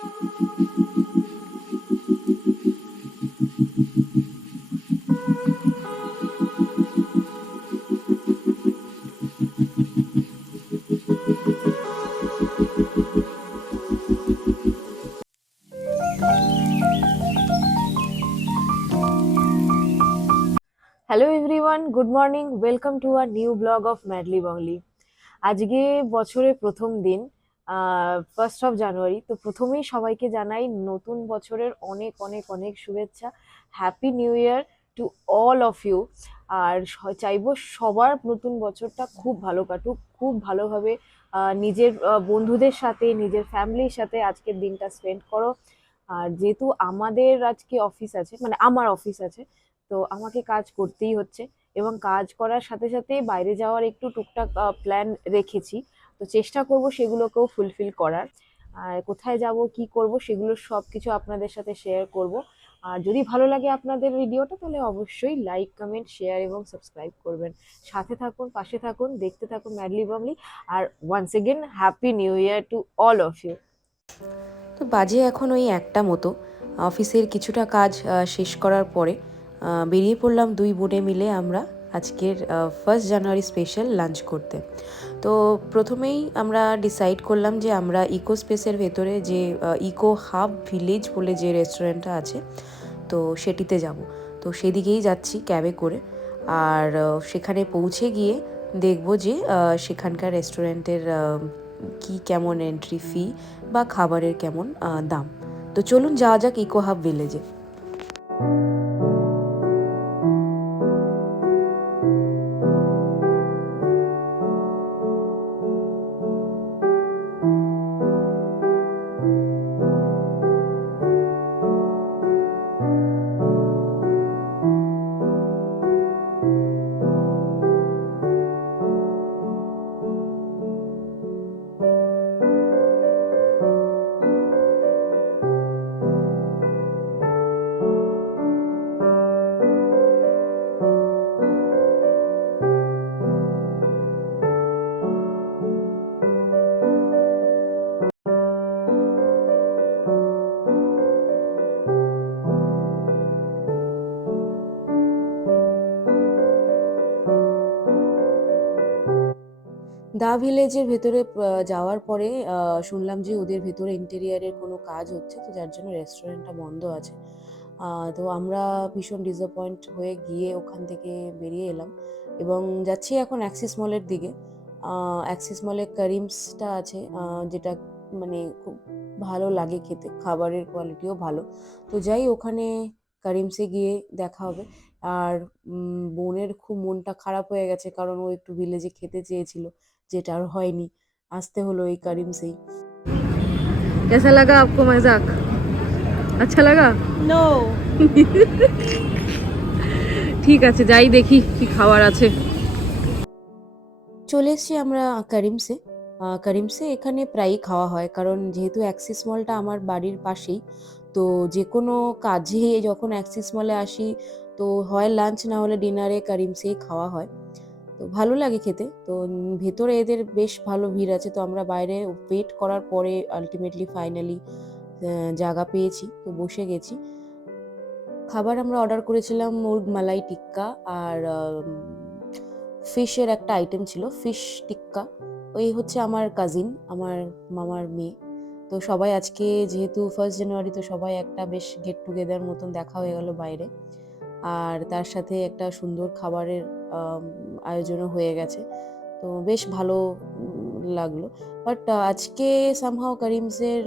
Hello everyone good morning welcome to our new blog of Madly Bangali আজকে বছরের প্রথম দিন ফার্স্ট অফ জানুয়ারি তো প্রথমেই সবাইকে জানাই নতুন বছরের অনেক অনেক অনেক শুভেচ্ছা। Happy new year to all of you আর চাইব সবার নতুন বছরটা খুব ভালো কাটুক, খুব ভালোভাবে নিজের বন্ধুদের সাথে, নিজের ফ্যামিলির সাথে আজকের দিনটা স্পেন্ড করো। আর যেহেতু আমাদের আজকে অফিস আছে মানে আমার অফিস আছে, তো আমাকে কাজ করতেই হচ্ছে। এবং কাজ করার সাথে সাথে বাইরে যাওয়ার একটু টুকটাক প্ল্যান রেখেছি। তো চেষ্টা করব সেগুলোকেও ফুলফিল করার। আর কোথায় যাব, কি করব, সেগুলো সব কিছু আপনাদের সাথে শেয়ার করব। আর যদি ভালো লাগে আপনাদের ভিডিওটা তাহলে অবশ্যই লাইক কমেন্ট শেয়ার এবং সাবস্ক্রাইব করবেন। সাথে থাকুন, পাশে থাকুন, দেখতে থাকুন Madly Bangali R once again happy new year to all of you তো বাজে এখন ওই একটা মতো। অফিসের কিছুটা কাজ শেষ করার পরে বেরিয়ে পড়লাম দুই বোনে মিলে আমরা। আজকের ফার্স্ট জানুয়ারি স্পেশাল লাঞ্চ করতে। তো প্রথমেই আমরা ডিসাইড করলাম যে আমরা ইকো স্পেসের ভেতরে যে ইকো হাব ভিলেজ বলে যে রেস্টুরেন্টটা আছে, তো সেটিতে যাব। তো সেদিকেই যাচ্ছি ক্যাবে করে। আর সেখানে পৌঁছে গিয়ে দেখব যে সেখানকার রেস্টুরেন্টের কি কেমন এন্ট্রি ফি বা খাবারের কেমন দাম। তো চলুন যাওয়া যাক ইকো হাব ভিলেজে দা ভিলেজের ভেতরে যাওয়ার পরে শুনলাম যে ওদের ভেতরে ইন্টেরিয়ারের কোনো কাজ হচ্ছে তো যার জন্য রেস্টুরেন্টটা বন্ধ আছে। তো আমরা ভীষণ ডিসঅ্যাপয়েন্ট হয়ে গিয়ে ওখান থেকে বেরিয়ে এলাম এবং যাচ্ছি এখন অ্যাক্সিস মলের দিকে। অ্যাক্সিস মলে করিমসটা আছে যেটা মানে খুব ভালো লাগে খেতে, খাবারের কোয়ালিটিও ভালো। তো যাই ওখানে করিমসে গিয়ে দেখা হবে। আর বোনের খুব মনটা খারাপ হয়ে গেছে কারণ ও একটু ভিলেজে খেতে চেয়েছিল। যেটা আর হয়নি আসতে হলো এই করিমসেই कैसा लगा आपको मजाक अच्छा लगा No. ঠিক আছে যাই দেখি কি খাবার আছে চলে এসেছি আমরা করিমসে আহ, করিমসে এখানে প্রায়ই খাওয়া হয় কারণ যেহেতু অ্যাক্সিস মলটা আমার বাড়ির পাশেই তো যে কোনো কাজে যখন অ্যাক্সিস মলে আসি তো হয় লাঞ্চ না হলে ডিনারে করিমসেই খাওয়া হয় তো ভালো লাগে খেতে। তো ভেতরে এদের বেশ ভালো ভিড় আছে। তো আমরা বাইরে ওয়েট করার পরে আলটিমেটলি ফাইনালি জায়গা পেয়েছি। তো বসে গেছি। খাবার আমরা অর্ডার করেছিলাম মুরগ মালাই টিক্কা আর ফিশের একটা আইটেম ছিল, ফিশ টিক্কা। ওই হচ্ছে আমার কাজিন আমার মামার মেয়ে। তো সবাই আজকে যেহেতু ফার্স্ট জানুয়ারি তো সবাই একটা বেশ গেট টুগেদার মতন দেখা হয়ে গেল বাইরে। আর তার সাথে একটা সুন্দর খাবারের আয়োজনও হয়ে গেছে। তো বেশ ভালো লাগল। বাট আজকে সামহাও করিমসের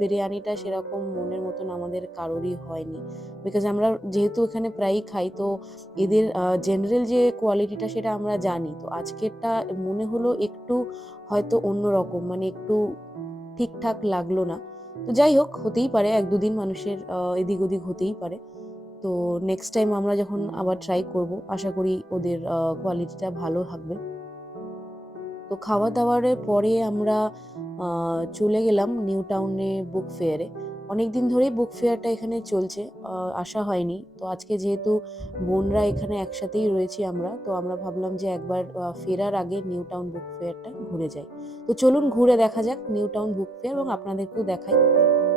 বিরিয়ানিটা সেরকম মনের মতন আমাদের কারোরই হয়নি। বিকজ আমরা যেহেতু এখানে প্রায়ই খাই, তো এদের জেনারেল যে কোয়ালিটিটা সেটা আমরা জানি। তো আজকেরটা মনে হলো একটু হয়তো অন্যরকম মানে একটু ঠিকঠাক লাগল না। তো যাই হোক, হতেই পারে, এক দুদিন মানুষের এদিক ওদিক হতেই পারে। তো নেক্সট টাইম আমরা যখন আবার ট্রাই করব আশা করি ওদের কোয়ালিটিটা ভালো থাকবে। তো খাওয়া দাওয়ারের পরে আমরা চলে গেলাম নিউ টাউনে বুক ফেয়ারে অনেক দিন ধরেই বুক ফেয়ারটা এখানে চলছে আসা হয়নি। তো আজকে যেহেতু বোনরা এখানে একসাথেই রয়েছি আমরা তো আমরা ভাবলাম যে একবার ফেরার আগে নিউ টাউন বুক ফেয়ারটা ঘুরে যাই। তো চলুন ঘুরে দেখা যাক নিউ টাউন বুক ফেয়ার এবং আপনাদেরকেও দেখাই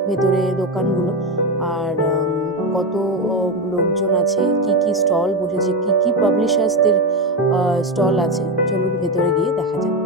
ভেতরে দোকানগুলো। আর কত লোকজন আছে, কি কি স্টল বসেছে, কি কি পাবলিশার্সদের স্টল আছে, চলুন ভেতরে গিয়ে দেখা যাক।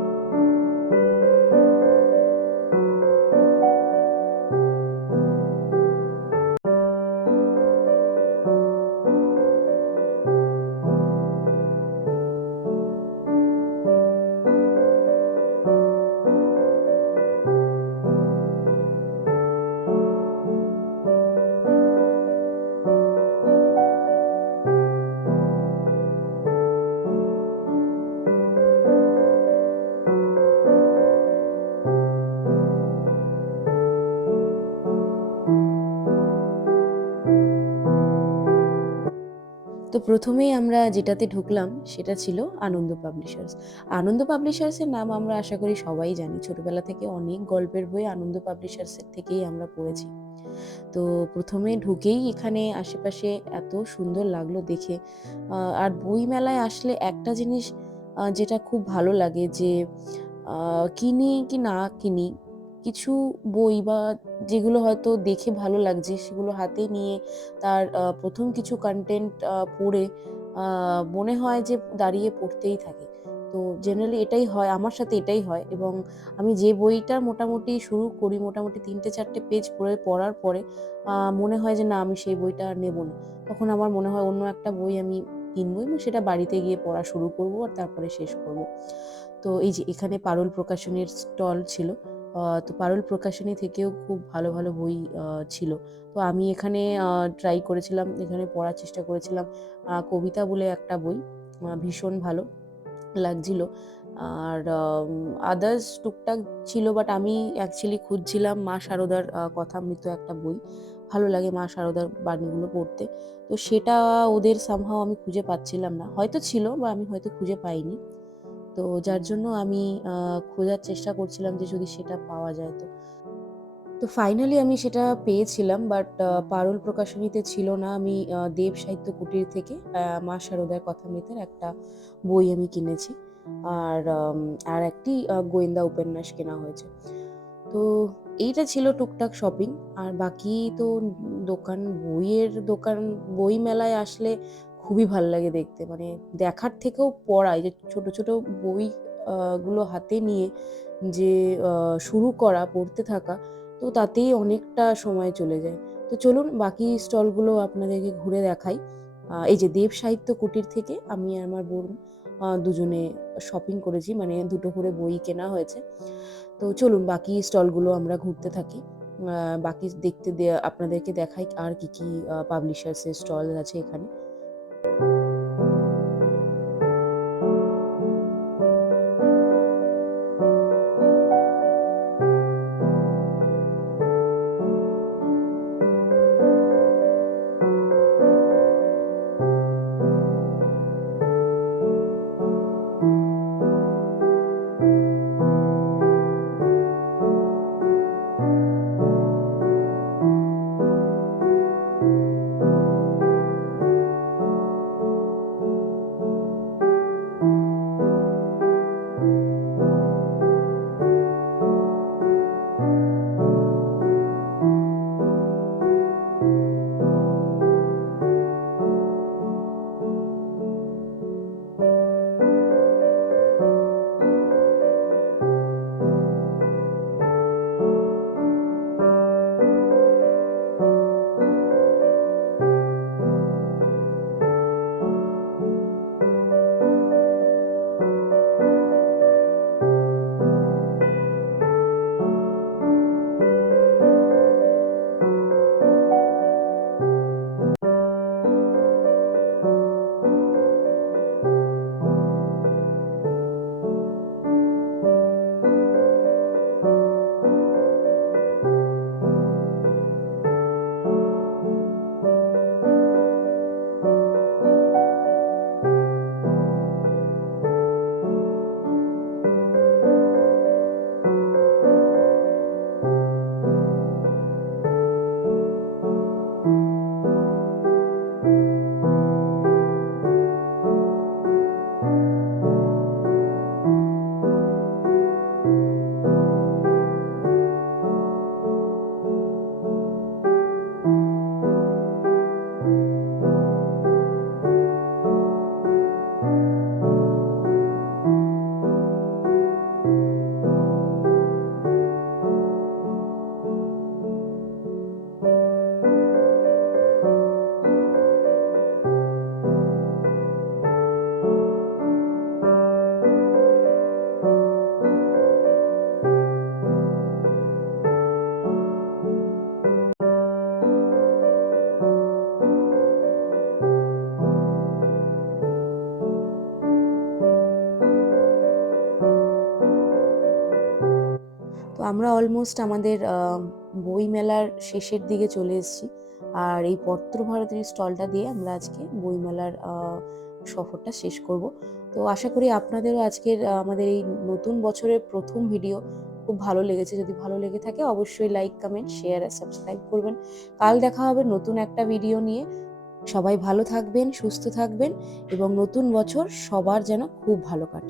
প্রথমেই আমরা যেটাতে ঢুকলাম সেটা ছিল আনন্দ পাবলিশার্স। আনন্দ পাবলিশার্সের নাম আমরা আশা করি সবাই জানি। ছোটবেলা থেকে অনেক গল্পের বই আনন্দ পাবলিশার্সের থেকেই আমরা পড়েছি। তো প্রথমে ঢুকেই এখানে আশেপাশে এত সুন্দর লাগল দেখে। আর বই মেলায় আসলে একটা জিনিস যেটা খুব ভালো লাগে যে কিনি কি না কিনি কিছু বই বা যেগুলো হয়তো দেখে ভালো লাগছে, সেগুলো হাতে নিয়ে তার প্রথম কিছু কন্টেন্ট পড়ে মনে হয় যে দাঁড়িয়ে পড়তেই থাকে। তো জেনারেলি এটাই হয়, আমার সাথে এটাই হয় এবং আমি যে বইটা মোটামুটি শুরু করি, মোটামুটি তিনটে চারটে পেজ পড়ে, পড়ার পরে মনে হয় যে না, আমি সেই বইটা নেব না। তখন আমার মনে হয় অন্য একটা বই আমি কিনবো এবং সেটা বাড়িতে গিয়ে পড়া শুরু করব আর তারপরে শেষ করব। তো এই যে এখানে পারুল প্রকাশনীর স্টল ছিল তো পারুল প্রকাশনী থেকেও খুব ভালো ভালো বই ছিল। তো আমি এখানে ট্রাই করেছিলাম, এখানে পড়ার চেষ্টা করেছিলাম। কবিতা বলে একটা বই ভীষণ ভালো লাগছিল। আর আদার্স টুকটাক ছিল বাট আমি অ্যাকচুয়ালি খুঁজছিলাম মা শারদার কথামৃত একটা বই। ভালো লাগে মা শারদার বাণীগুলো পড়তে। তো সেটা ওদের সামহাও আমি খুঁজে পাচ্ছিলাম না। হয়তো ছিল, বা আমি হয়তো খুঁজে পাইনি। তো যার জন্য আমি খোঁজার চেষ্টা করছিলাম যে যদি সেটা পাওয়া যায় তো। তো ফাইনালি আমি সেটা পেয়েছিলাম বাট পারুল প্রকাশনীতে ছিল না। আমি দেব সাহিত্য কুটির থেকে মা শারদার কথামৃতের একটা বই আমি কিনেছি। আর আর একটি গোয়েন্দা উপন্যাস কেনা হয়েছে। তো এইটা ছিল টুকটাক শপিং আর বাকি তো দোকান, বইয়ের দোকান বই মেলায় আসলে খুবই ভালো লাগে দেখতে। মানে দেখার থেকেও পড়া যে ছোট ছোট বই গুলো হাতে নিয়ে যে শুরু করা, পড়তে থাকা, তো তাতেই অনেকটা সময় চলে যায়। তো চলুন বাকি স্টলগুলো আপনাদেরকে ঘুরে দেখাই। এই যে দেব সাহিত্য কুটির থেকে আমি আর আমার বোন দুজনে শপিং করেছি। মানে দুটো করে বই কেনা হয়েছে। তো চলুন বাকি স্টলগুলো আমরা ঘুরতে থাকি। বাকি দেখতে আপনাদেরকে দেখাই আর কি কি পাবলিশার্সের স্টল আছে এখানে। you আমরা অলমোস্ট আমাদের আহ, বই মেলার শেষের দিকে চলে এসেছি। আর এই পত্র ভারতীর স্টলটা দিয়ে আমরা আজকে বইমেলার সফরটা শেষ করব। তো আশা করি আপনাদেরও আজকের আমাদের এই নতুন বছরের প্রথম ভিডিও খুব ভালো লেগেছে। যদি ভালো লেগে থাকে অবশ্যই লাইক কমেন্ট শেয়ার আর সাবস্ক্রাইব করবেন। কাল দেখা হবে নতুন একটা ভিডিও নিয়ে। সবাই ভালো থাকবেন সুস্থ থাকবেন এবং নতুন বছর সবার যেন খুব ভালো কাটে।